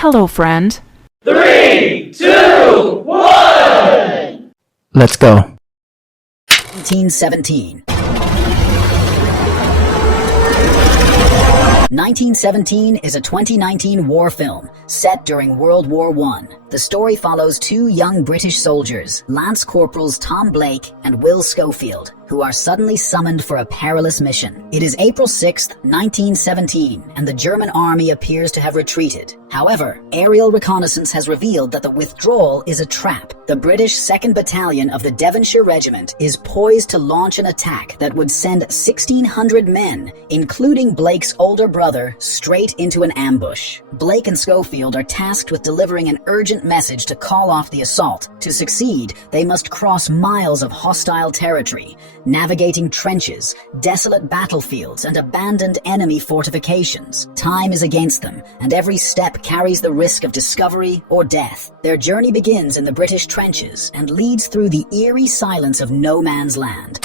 Hello, friend. 3, 2, 1! Let's go. 1917. 1917 is a 2019 war film set during World War I. The story follows two young British soldiers, Lance Corporals Tom Blake and Will Schofield, who are suddenly summoned for a perilous mission. It is April 6th, 1917, and the German army appears to have retreated. However, aerial reconnaissance has revealed that the withdrawal is a trap. The British 2nd Battalion of the Devonshire Regiment is poised to launch an attack that would send 1,600 men, including Blake's older brother, straight into an ambush. Blake and Schofield are tasked with delivering an urgent message to call off the assault. To succeed, they must cross miles of hostile territory, navigating trenches, desolate battlefields, and abandoned enemy fortifications. Time is against them, and every step carries the risk of discovery or death. Their journey begins in the British trenches and leads through the eerie silence of no man's land.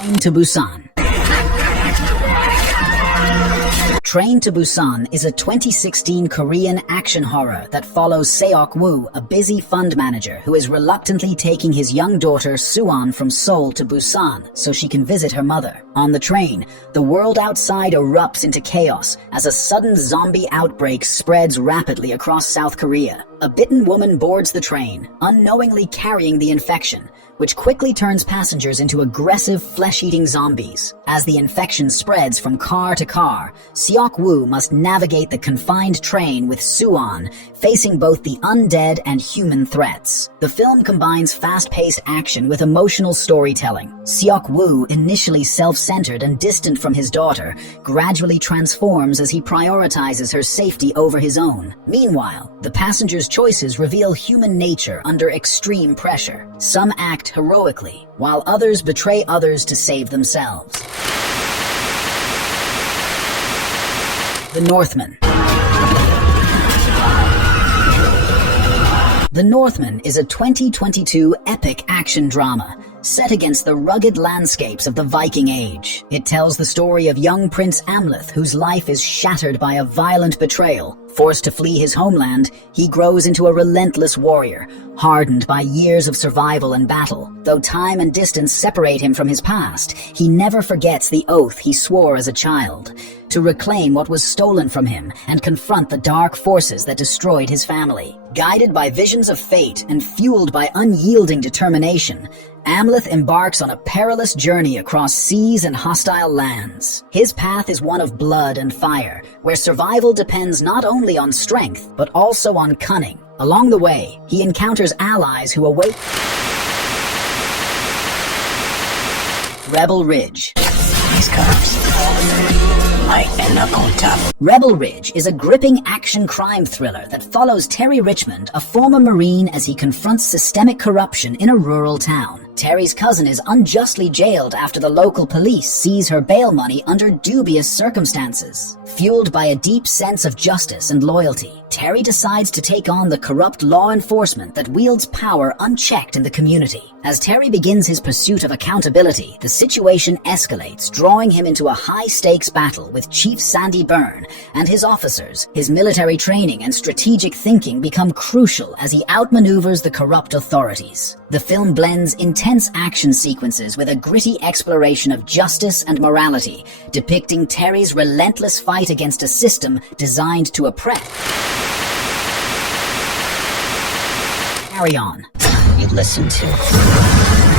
Train to Busan. Train to Busan is a 2016 Korean action horror that follows Seok-woo, a busy fund manager who is reluctantly taking his young daughter Suwon from Seoul to Busan so she can visit her mother. On the train, the world outside erupts into chaos as a sudden zombie outbreak spreads rapidly across South Korea. A bitten woman boards the train, unknowingly carrying the infection, which quickly turns passengers into aggressive flesh-eating zombies. As the infection spreads from car to car, Seok-woo must navigate the confined train with Suwon, facing both the undead and human threats. The film combines fast-paced action with emotional storytelling. Seok-woo, initially self-centered and distant from his daughter, gradually transforms as he prioritizes her safety over his own. Meanwhile, the passengers' choices reveal human nature under extreme pressure. Some act heroically, while others betray others to save themselves. The Northman. The Northman is a 2022 epic action drama set against the rugged landscapes of the Viking Age. It tells the story of young Prince Amleth, whose life is shattered by a violent betrayal. Forced to flee his homeland, he grows into a relentless warrior, hardened by years of survival and battle. Though time and distance separate him from his past, he never forgets the oath he swore as a child, to reclaim what was stolen from him and confront the dark forces that destroyed his family. Guided by visions of fate and fueled by unyielding determination, Amleth embarks on a perilous journey across seas and hostile lands. His path is one of blood and fire, where survival depends not only on strength, but also on cunning. Along the way, he encounters allies who await Rebel Ridge. These cops might end up on top. Rebel Ridge is a gripping action crime thriller that follows Terry Richmond, a former Marine, as he confronts systemic corruption in a rural town. Terry's cousin is unjustly jailed after the local police seize her bail money under dubious circumstances. Fueled by a deep sense of justice and loyalty, Terry decides to take on the corrupt law enforcement that wields power unchecked in the community. As Terry begins his pursuit of accountability, the situation escalates, drawing him into a high-stakes battle with Chief Sandy Byrne and his officers. His military training and strategic thinking become crucial as he outmaneuvers the corrupt authorities. The film blends intense action sequences with a gritty exploration of justice and morality, depicting Terry's relentless fight against a system designed to oppress. Carry On. You listen to.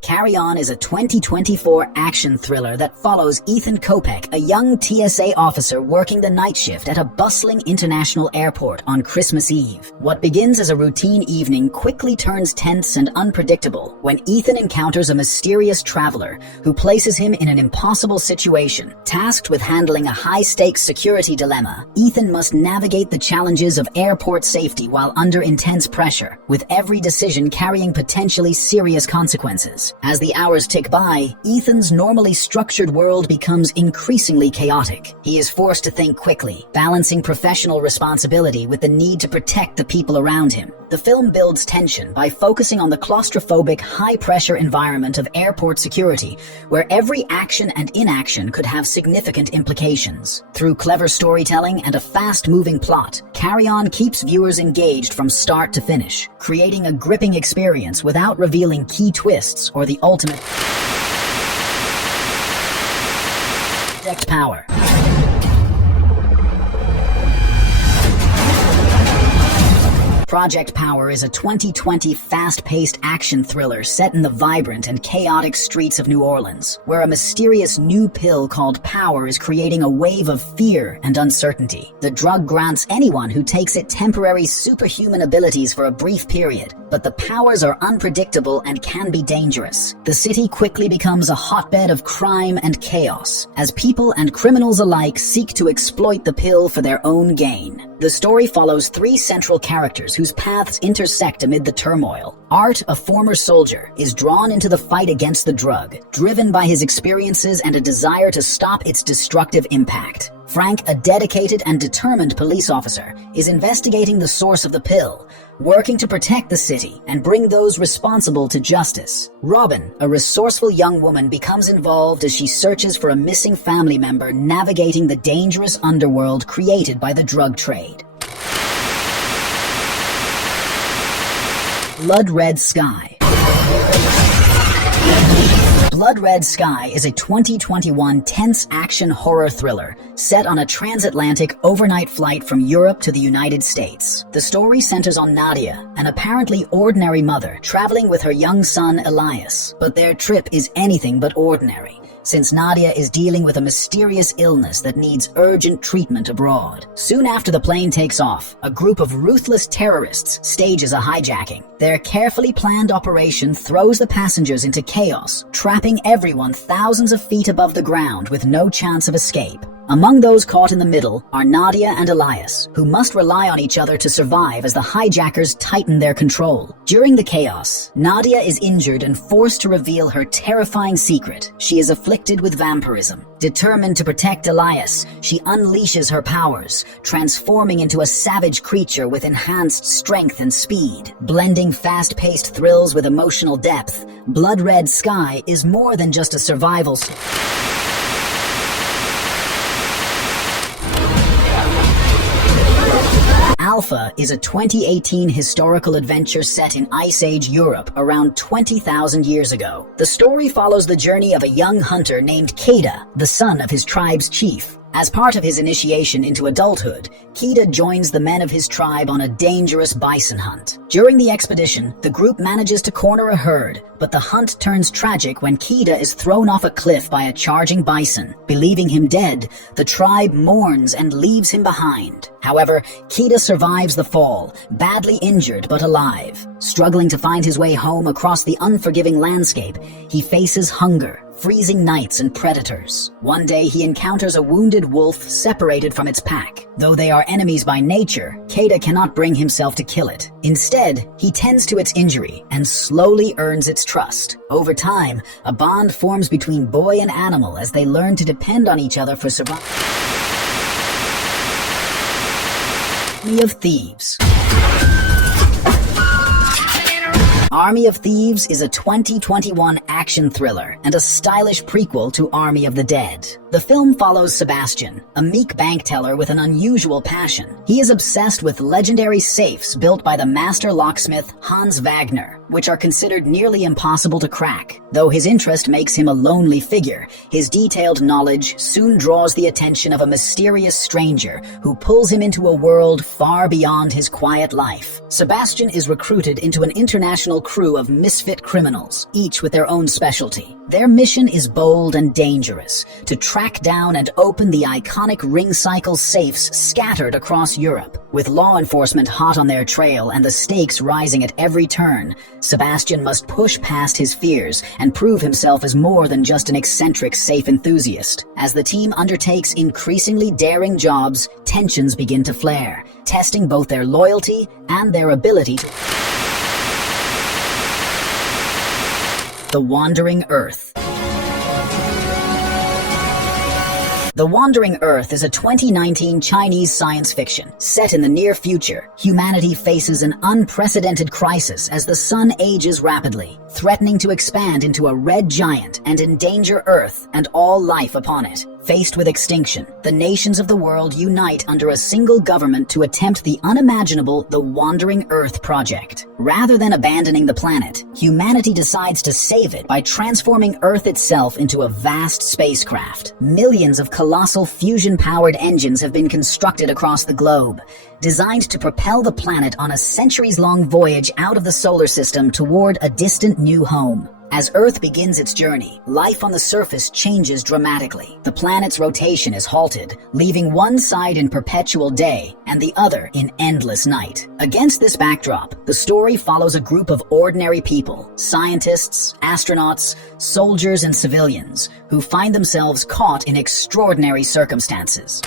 Carry On is a 2024 action thriller that follows Ethan Kopech, a young TSA officer working the night shift at a bustling international airport on Christmas Eve. What begins as a routine evening quickly turns tense and unpredictable when Ethan encounters a mysterious traveler who places him in an impossible situation. Tasked with handling a high-stakes security dilemma, Ethan must navigate the challenges of airport safety while under intense pressure, with every decision carrying potentially serious consequences. As the hours tick by, Ethan's normally structured world becomes increasingly chaotic. He is forced to think quickly, balancing professional responsibility with the need to protect the people around him. The film builds tension by focusing on the claustrophobic, high-pressure environment of airport security, where every action and inaction could have significant implications. Through clever storytelling and a fast-moving plot, Carry On keeps viewers engaged from start to finish, creating a gripping experience without revealing key twists or the ultimate Project Power. Project Power is a 2020 fast-paced action thriller set in the vibrant and chaotic streets of New Orleans, where a mysterious new pill called Power is creating a wave of fear and uncertainty. The drug grants anyone who takes it temporary superhuman abilities for a brief period, but the powers are unpredictable and can be dangerous. The city quickly becomes a hotbed of crime and chaos, as people and criminals alike seek to exploit the pill for their own gain. The story follows three central characters whose paths intersect amid the turmoil. Art, a former soldier, is drawn into the fight against the drug, driven by his experiences and a desire to stop its destructive impact. Frank, a dedicated and determined police officer, is investigating the source of the pill, working to protect the city and bring those responsible to justice. Robin, a resourceful young woman, becomes involved as she searches for a missing family member, navigating the dangerous underworld created by the drug trade. Blood Red Sky. Blood Red Sky is a 2021 tense action horror thriller set on a transatlantic overnight flight from Europe to the United States. The story centers on Nadia, an apparently ordinary mother traveling with her young son Elias, but their trip is anything but ordinary, since Nadia is dealing with a mysterious illness that needs urgent treatment abroad. Soon after the plane takes off, a group of ruthless terrorists stages a hijacking. Their carefully planned operation throws the passengers into chaos, trapping everyone thousands of feet above the ground with no chance of escape. Among those caught in the middle are Nadia and Elias, who must rely on each other to survive as the hijackers tighten their control. During the chaos, Nadia is injured and forced to reveal her terrifying secret. She is afflicted with vampirism. Determined to protect Elias, she unleashes her powers, transforming into a savage creature with enhanced strength and speed. Blending fast-paced thrills with emotional depth, Blood Red Sky is more than just a survival story. Alpha is a 2018 historical adventure set in Ice Age Europe around 20,000 years ago. The story follows the journey of a young hunter named Keda, the son of his tribe's chief. As part of his initiation into adulthood, Keda joins the men of his tribe on a dangerous bison hunt. During the expedition, the group manages to corner a herd, but the hunt turns tragic when Keda is thrown off a cliff by a charging bison. Believing him dead, the tribe mourns and leaves him behind. However, Keda survives the fall, badly injured but alive. Struggling to find his way home across the unforgiving landscape, he faces hunger, freezing nights, and predators. One day he encounters a wounded wolf separated from its pack. Though they are enemies by nature, Keda cannot bring himself to kill it. Instead, he tends to its injury and slowly earns its trust. Over time, a bond forms between boy and animal as they learn to depend on each other for survival. Army of Thieves. Army of Thieves is a 2021 action thriller and a stylish prequel to Army of the Dead. The film follows Sebastian, a meek bank teller with an unusual passion. He is obsessed with legendary safes built by the master locksmith Hans Wagner, which are considered nearly impossible to crack. Though his interest makes him a lonely figure, his detailed knowledge soon draws the attention of a mysterious stranger who pulls him into a world far beyond his quiet life. Sebastian is recruited into an international crew of misfit criminals, each with their own specialty. Their mission is bold and dangerous, to track down and open the iconic ring cycle safes scattered across Europe. With law enforcement hot on their trail and the stakes rising at every turn, Sebastian must push past his fears and prove himself as more than just an eccentric safe enthusiast. As the team undertakes increasingly daring jobs, tensions begin to flare, testing both their loyalty and their ability to The Wandering Earth. The Wandering Earth is a 2019 Chinese science fiction. Set in the near future, humanity faces an unprecedented crisis as the sun ages rapidly, threatening to expand into a red giant and endanger Earth and all life upon it. Faced with extinction, the nations of the world unite under a single government to attempt the unimaginable The Wandering Earth project. Rather than abandoning the planet, humanity decides to save it by transforming Earth itself into a vast spacecraft. Millions of colossal fusion-powered engines have been constructed across the globe, designed to propel the planet on a centuries-long voyage out of the solar system toward a distant new home. As Earth begins its journey, life on the surface changes dramatically. The planet's rotation is halted, leaving one side in perpetual day and the other in endless night. Against this backdrop, the story follows a group of ordinary people, scientists, astronauts, soldiers, and civilians, who find themselves caught in extraordinary circumstances.